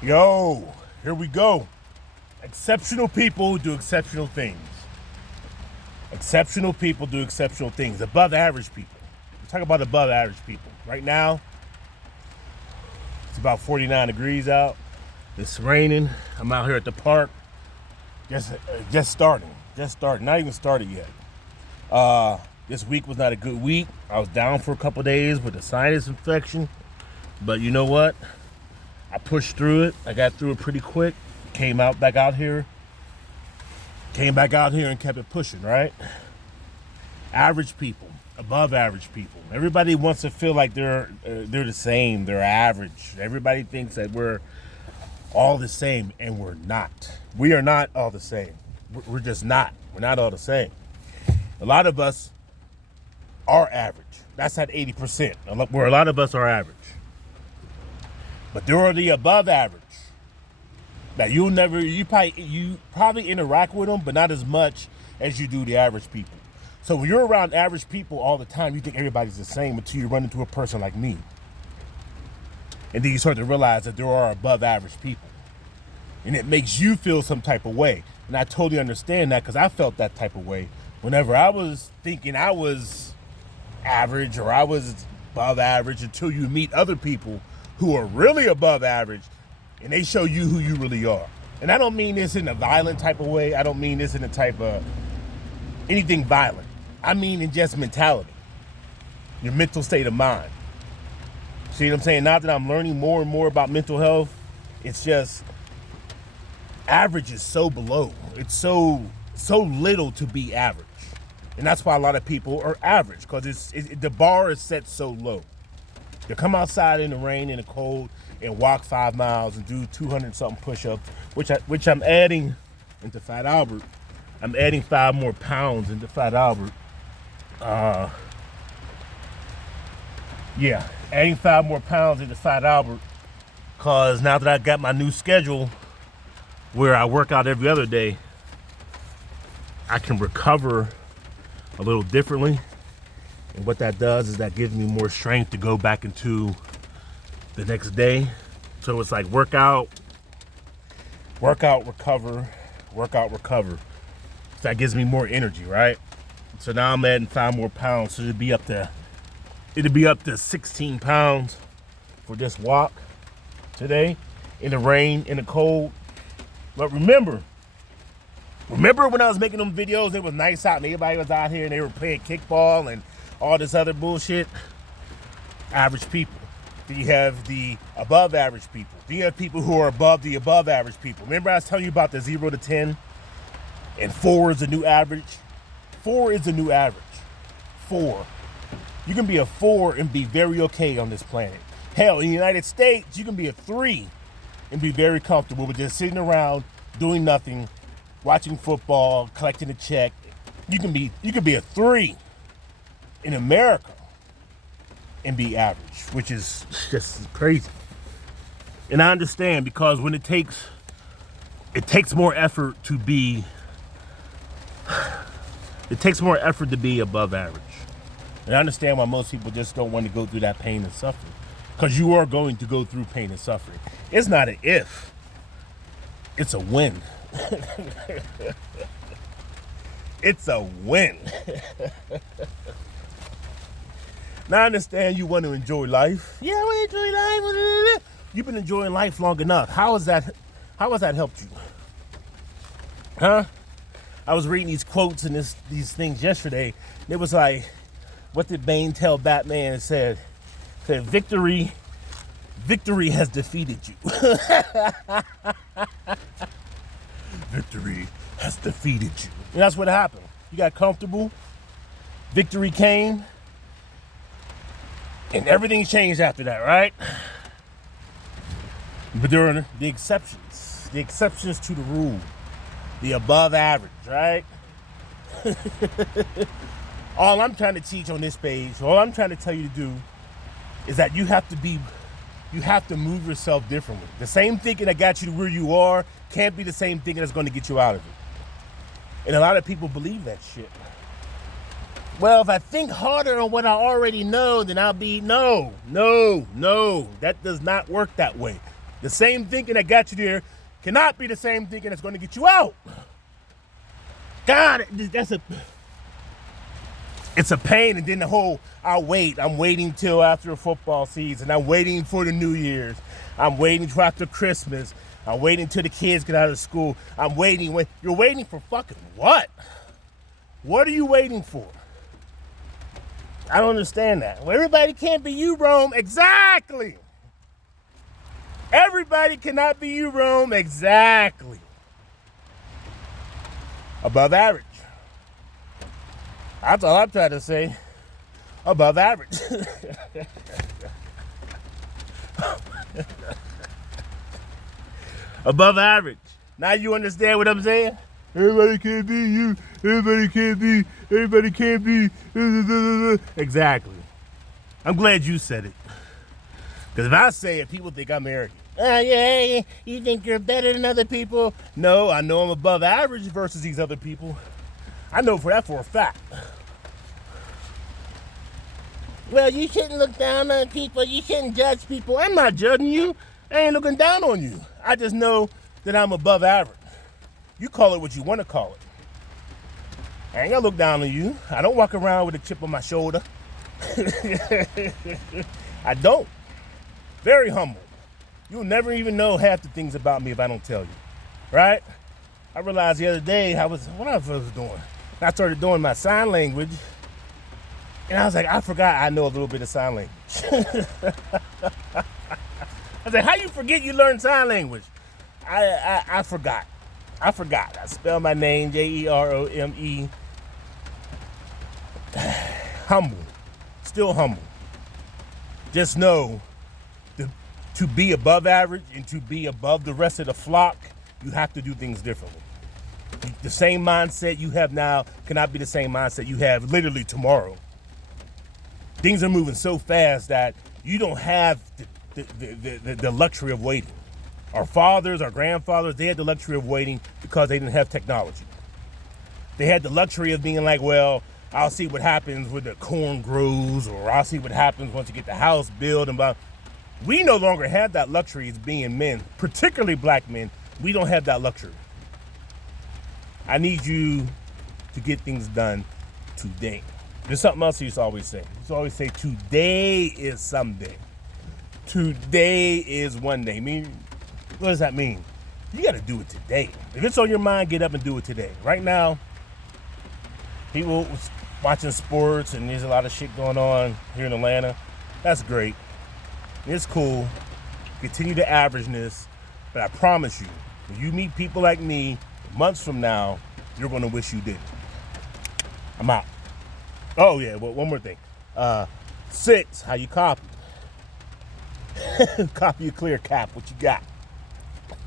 Yo, here we go. Exceptional people do exceptional things. Exceptional people do exceptional things. Above average people. We're talking about above average people. Right now, it's about 49 degrees out. It's raining. I'm out here at the park. Just starting. Not even started yet. This week was not a good week. I was down for a couple days with a sinus infection. But you know what? I pushed through it. I got through it pretty quick. Came back out here and kept it pushing, right? Average people, above average people. Everybody wants to feel like they're the same, they're average. Everybody thinks that we're all the same, and we're not. We are not all the same. We're just not. We're not all the same. A lot of us are average. That's at 80%, where a lot of us are average. But there are the above average that you probably interact with them, but not as much as you do the average people. So when you're around average people all the time, you think everybody's the same until you run into a person like me. And then you start to realize that there are above average people. And it makes you feel some type of way. And I totally understand that, because I felt that type of way whenever I was thinking I was average or I was above average, until you meet other people who are really above average, and they show you who you really are. And I don't mean this in a violent type of way. I don't mean this in a type of anything violent. I mean in just mentality, your mental state of mind. See what I'm saying? Now that I'm learning more and more about mental health, it's just average is so below. It's so little to be average. And that's why a lot of people are average, because the bar is set so low. To come outside in the rain and the cold and walk 5 miles and do 200 something push-ups, which I'm adding into Fat Albert. I'm adding 5 more pounds into Fat Albert. Adding 5 more pounds into Fat Albert, because now that I got my new schedule where I work out every other day, I can recover a little differently. And what that does is that gives me more strength to go back into the next day. So it's like workout, recover. So that gives me more energy, right? So now I'm adding 5 more pounds. So it'll be up to 16 pounds for this walk today, in the rain, in the cold. But remember when I was making them videos, it was nice out and everybody was out here and they were playing kickball and all this other bullshit? Average people. Then you have the above average people. Then you have people who are above the above average people. Remember I was telling you about the 0 to 10? And 4 is the new average? 4 is the new average. 4. You can be a 4 and be very okay on this planet. Hell, in the United States, you can be a 3 and be very comfortable with just sitting around doing nothing, watching football, collecting a check. You can be a 3 in America and be average, which is just crazy. And I understand, because when it takes more effort to be above average. And I understand why most people just don't want to go through that pain and suffering, because you are going to go through pain and suffering. It's not an if, it's a when. It's a win. Now I understand you want to enjoy life. Yeah, I want to enjoy life. You've been enjoying life long enough. How has that helped you? Huh? I was reading these quotes and these things yesterday. And it was like, what did Bane tell Batman? It said victory has defeated you. Victory has defeated you. And that's what happened. You got comfortable. Victory came. And everything changed after that, right? But there are the exceptions. The exceptions to the rule. The above average, right? All I'm trying to teach on this page, all I'm trying to tell you to do, is that you have to move yourself differently. The same thinking that got you to where you are can't be the same thinking that's going to get you out of it. And a lot of people believe that shit. Well, if I think harder on what I already know, then I'll be, no. That does not work that way. The same thinking that got you there cannot be the same thinking that's going to get you out. God, it's a pain. And then the whole, I'm waiting till after a football season. I'm waiting for the New Year's. I'm waiting till after Christmas. I'm waiting till the kids get out of school. I'm waiting. You're waiting for fucking what? What are you waiting for? I don't understand that. Well, everybody can't be you, Rome. Exactly. Everybody cannot be you, Rome. Exactly. Above average. That's all I'm trying to say. Above average. Above average. Now you understand what I'm saying? Everybody can't be you. Everybody can't be. Exactly. I'm glad you said it. Because if I say it, people think I'm arrogant. Yeah, you think you're better than other people? No, I know I'm above average versus these other people. I know for a fact. Well, you shouldn't look down on people. You shouldn't judge people. I'm not judging you. I ain't looking down on you. I just know that I'm above average. You call it what you want to call it. I ain't gonna look down on you. I don't walk around with a chip on my shoulder. I don't. Very humble. You'll never even know half the things about me if I don't tell you. Right? I realized the other day what I was doing. I started doing my sign language. And I was like, I forgot I know a little bit of sign language. I was like, how you forget you learned sign language? I forgot. I spelled my name, Jerome. Humble. Still humble. Just know to be above average and to be above the rest of the flock, you have to do things differently. The same mindset you have now cannot be the same mindset you have literally tomorrow. Things are moving so fast that you don't have the luxury of waiting. Our fathers, our grandfathers, they had the luxury of waiting because they didn't have technology. They had the luxury of being like, well, I'll see what happens when the corn grows, or I'll see what happens once you get the house built. And we no longer have that luxury as being men, particularly black men. We don't have that luxury. I need you to get things done today. There's something else he used to always say. He used to always say, today is someday. Today is one day. I mean, what does that mean? You got to do it today. If it's on your mind, get up and do it today. Right now, people watching sports, and there's a lot of shit going on here in Atlanta. That's great. It's cool. Continue the averageness. But I promise you, when you meet people like me months from now, you're going to wish you didn't. I'm out. Oh, yeah, well, one more thing. 6, how you copy. Copy a clear cap, what you got.